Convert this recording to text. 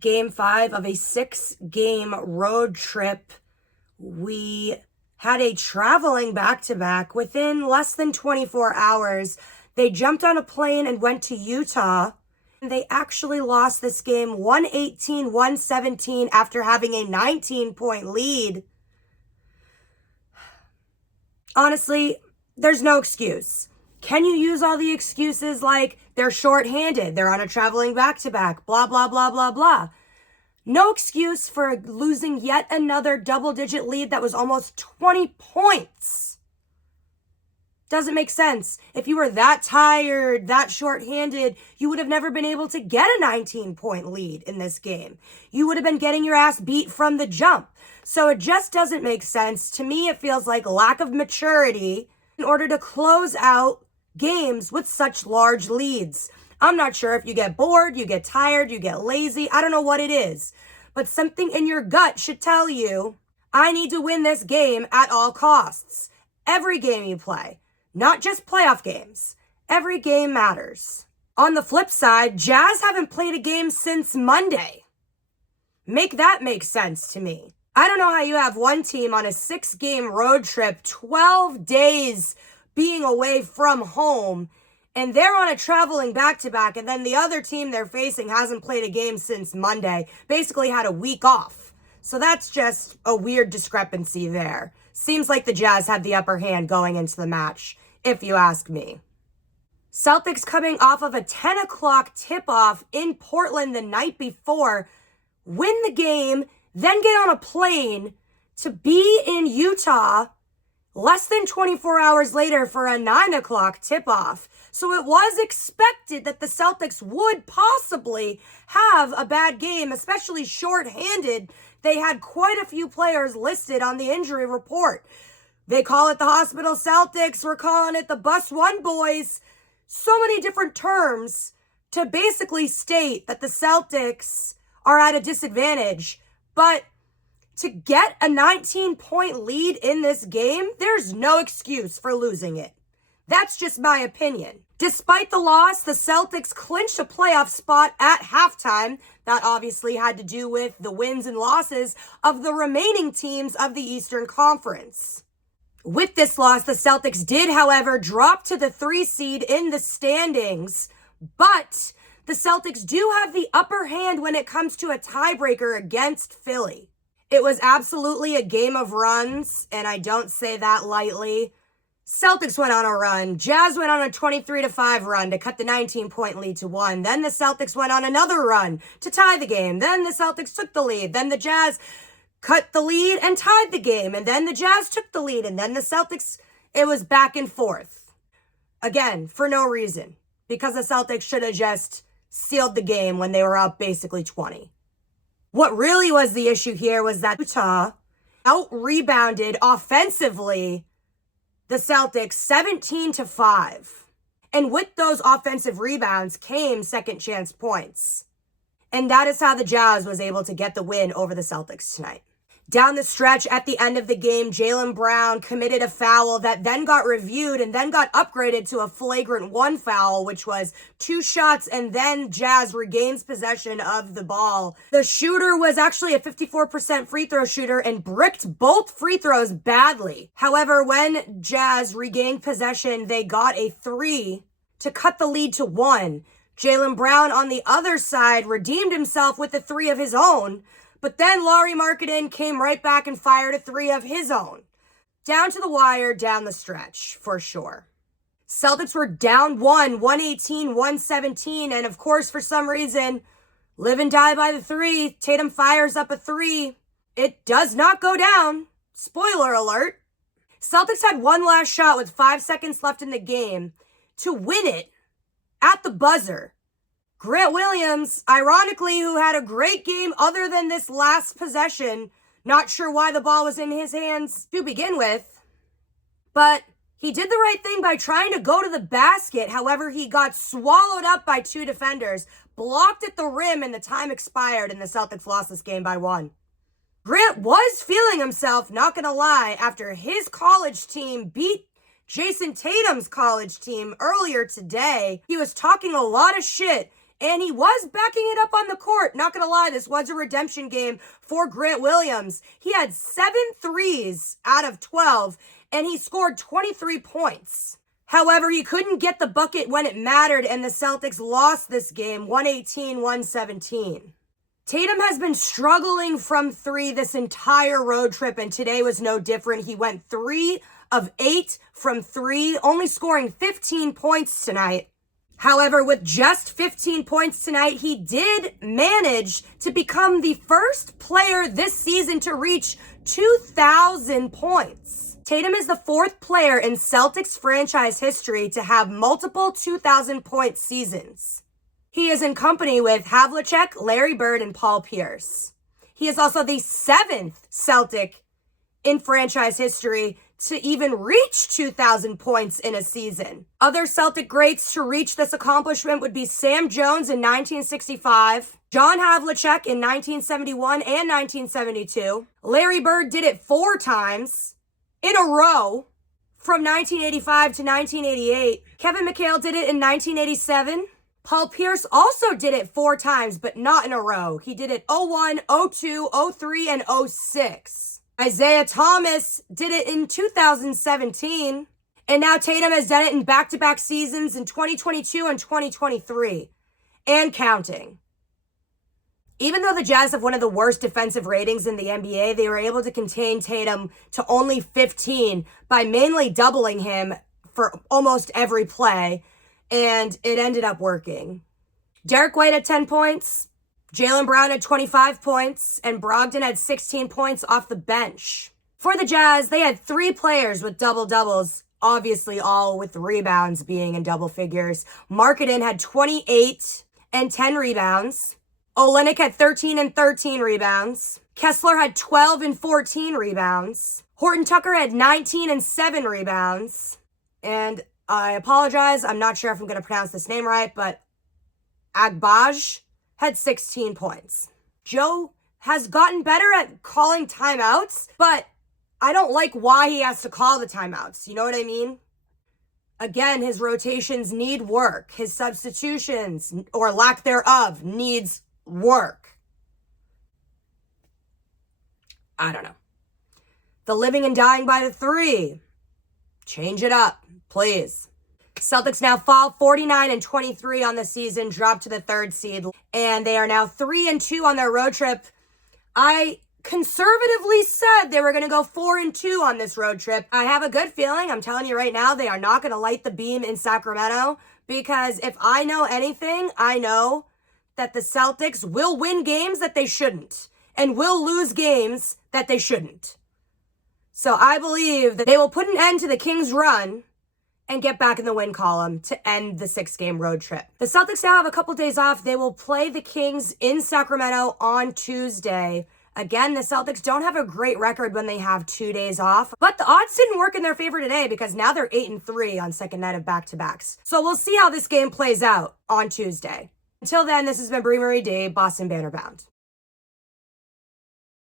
game 5 of a 6-game road trip. We had a traveling back-to-back within less than 24 hours. They jumped on a plane and went to Utah. And they actually lost this game 118-117 after having a 19-point lead. Honestly, there's no excuse. Can you use all the excuses like they're shorthanded, they're on a traveling back-to-back, blah, blah, blah, blah, blah? No excuse for losing yet another double-digit lead that was almost 20 points. Doesn't make sense. If you were that tired, that shorthanded, you would have never been able to get a 19-point lead in this game. You would have been getting your ass beat from the jump. So it just doesn't make sense. To me, it feels like lack of maturity in order to close out games with such large leads. I'm not sure if you get bored, you get tired, you get lazy. I don't know what it is. But something in your gut should tell you, I need to win this game at all costs. Every game you play. Not just playoff games. Every game matters. On the flip side, Jazz haven't played a game since Monday. Make that make sense to me. I don't know how you have one team on a 6-game road trip, 12 days being away from home, and they're on a traveling back-to-back, and then the other team they're facing hasn't played a game since Monday, basically had a week off. So that's just a weird discrepancy there. Seems like the Jazz had the upper hand going into the match, if you ask me. Celtics coming off of a 10 o'clock tip-off in Portland the night before, win the game, then get on a plane to be in Utah less than 24 hours later for a 9 o'clock tip-off. So it was expected that the Celtics would possibly have a bad game, especially shorthanded. They had quite a few players listed on the injury report. They call it the Hospital Celtics. We're calling it the Bus One Boys. So many different terms to basically state that the Celtics are at a disadvantage. But to get a 19-point lead in this game, there's no excuse for losing it. That's just my opinion. Despite the loss, the Celtics clinched a playoff spot at halftime. That obviously had to do with the wins and losses of the remaining teams of the Eastern Conference. With this loss, the Celtics did, however, drop to the 3 seed in the standings, but the Celtics do have the upper hand when it comes to a tiebreaker against Philly. It was absolutely a game of runs, and I don't say that lightly. Celtics went on a run. Jazz went on a 23-5 run to cut the 19-point lead to 1. Then the Celtics went on another run to tie the game. Then the Celtics took the lead. Then the Jazz cut the lead and tied the game. And then the Jazz took the lead. And then the Celtics, it was back and forth. Again, for no reason. Because the Celtics should have just sealed the game when they were up basically 20. What really was the issue here was that Utah out-rebounded offensively the Celtics 17-5. And with those offensive rebounds came second chance points. And that is how the Jazz was able to get the win over the Celtics tonight. Down the stretch at the end of the game, Jaylen Brown committed a foul that then got reviewed and then got upgraded to a flagrant 1 foul, which was 2 shots, and then Jazz regains possession of the ball. The shooter was actually a 54% free throw shooter and bricked both free throws badly. However, when Jazz regained possession, they got a 3 to cut the lead to 1. Jaylen Brown on the other side redeemed himself with a 3 of his own. But then Lauri Markkanen came right back and fired a 3 of his own. Down to the wire, down the stretch, for sure. Celtics were down 118-117, and of course, for some reason, live and die by the 3. Tatum fires up a 3. It does not go down. Spoiler alert. Celtics had one last shot with 5 seconds left in the game to win it at the buzzer. Grant Williams, ironically, who had a great game other than this last possession, not sure why the ball was in his hands to begin with, but he did the right thing by trying to go to the basket. However, he got swallowed up by 2 defenders, blocked at the rim, and the time expired, and the Celtics lost this game by 1. Grant was feeling himself, not gonna lie, after his college team beat Jason Tatum's college team earlier today. He was talking a lot of shit And he was backing it up on the court. Not gonna lie, this was a redemption game for Grant Williams. He had 7 threes out of 12, and he scored 23 points. However, he couldn't get the bucket when it mattered, and the Celtics lost this game, 118-117. Tatum has been struggling from 3 this entire road trip, and today was no different. He went 3 of 8 from 3, only scoring 15 points tonight. However, with just 15 points tonight, he did manage to become the first player this season to reach 2,000 points. Tatum is the 4th player in Celtics franchise history to have multiple 2,000-point seasons. He is in company with Havlicek, Larry Bird, and Paul Pierce. He is also the 7th Celtic in franchise history to even reach 2,000 points in a season. Other Celtic greats to reach this accomplishment would be Sam Jones in 1965, John Havlicek in 1971 and 1972. Larry Bird did it 4 times in a row from 1985 to 1988. Kevin McHale did it in 1987. Paul Pierce also did it 4 times, but not in a row. He did it 01, 02, 03, and 06. Isaiah Thomas did it in 2017, and now Tatum has done it in back-to-back seasons in 2022 and 2023, and counting. Even though the Jazz have one of the worst defensive ratings in the NBA, they were able to contain Tatum to only 15 by mainly doubling him for almost every play, and it ended up working. Derek White had 10 points. Jaylen Brown had 25 points, and Brogdon had 16 points off the bench. For the Jazz, they had 3 players with double-doubles, obviously all with rebounds being in double figures. Markkanen had 28 and 10 rebounds. Olynyk had 13 and 13 rebounds. Kessler had 12 and 14 rebounds. Horton Tucker had 19 and 7 rebounds. And I apologize, I'm not sure if I'm going to pronounce this name right, but Agbaj had 16 points. Joe has gotten better at calling timeouts, but I don't like why he has to call the timeouts. You know what I mean? Again, his rotations need work. His substitutions, or lack thereof, needs work. I don't know. The living and dying by the 3. Change it up, please. Celtics now fall 49-23 on the season, drop to the 3rd seed, and they are now 3-2 on their road trip. I conservatively said they were going to go 4-2 on this road trip. I have a good feeling, I'm telling you right now, they are not going to light the beam in Sacramento, because if I know anything, I know that the Celtics will win games that they shouldn't, and will lose games that they shouldn't. So I believe that they will put an end to the Kings' run and get back in the win column to end the 6-game road trip. The Celtics now have a couple days off. They will play the Kings in Sacramento on Tuesday. Again, the Celtics don't have a great record when they have 2 days off, but the odds didn't work in their favor today because now they're 8-3 on second night of back-to-backs. So we'll see how this game plays out on Tuesday. Until then, this has been Brie Marie D, Boston Banner Bound.